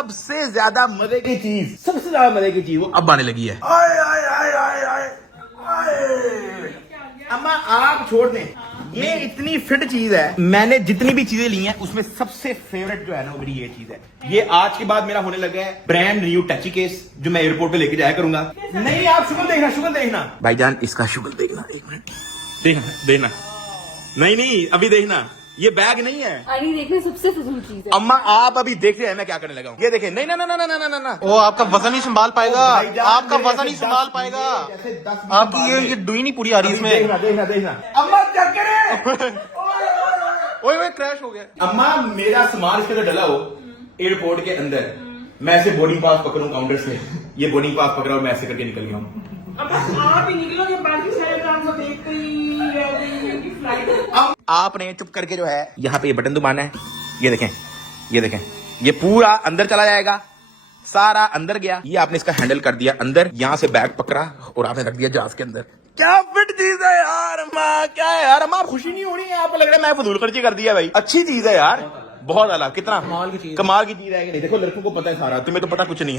सबसे ज्यादा मजे की चीज, सबसे ज्यादा मजे की चीज वो अब आने लगी है। आए आए आए आए आए आए। अम्मा आप छोड़ दें, ये इतनी फिट चीज है। मैंने जितनी भी चीजें ली हैं उसमें सबसे फेवरेट जो है ना वो मेरी ये चीज है। ये आज के बाद मेरा होने लगा है ब्रांड न्यू टची केस, जो मैं एयरपोर्ट पे लेके जाया करूंगा। नहीं आप शुक्र देखना, शुक्र देखना भाईजान, इसका शुक्र देखना। एक मिनट देखना देखना, नहीं अभी देखना, ये बैग नहीं है। अरे देखने सबसे फजूल चीज है। अम्मा आप अभी देख रहे हैं मैं क्या करने लगा हूँ। ये देखें, नहीं ना ना ना ना ना ना ना, वो आपका वजन ही संभाल पाएगा, आपका वजन ही संभाल पाएगा। आपकी ये डुई नहीं पूरी आ रही इसमें। देखना देखना देखना अम्मा क्या करे। ओए क्रैश हो गया। अम्मा मेरा सामान इसके अंदर डला हो एयरपोर्ट के अंदर, मैं ऐसे बोर्डिंग पास पकड़ूं काउंटर से, ये बोर्डिंग पास पकड़ा और मैं ऐसे करके निकल गया हूँ। आप ही निकलोगे, बाकी सारे काम को देखते ही रह गई कि फ्लाइट। आपने चुप करके जो है यहाँ पे ये बटन दबाना है। ये देखें, ये देखें, ये पूरा अंदर चला जाएगा, सारा अंदर गया। ये आपने इसका हैंडल कर दिया अंदर, यहाँ से बैग पकड़ा और आपने रख दिया जहाज के अंदर। क्या फिट चीज है यार अम्मा, क्या है यार अम्मा, खुशी नहीं हो रही है? आपको लग रहा है मैं फजूल खर्ची कर दिया? भाई अच्छी चीज है यार, बहुत आला, कितना कमाल की चीज है। देखो लड़कों को पता है सारा, तुम्हें तो पता कुछ नहीं है।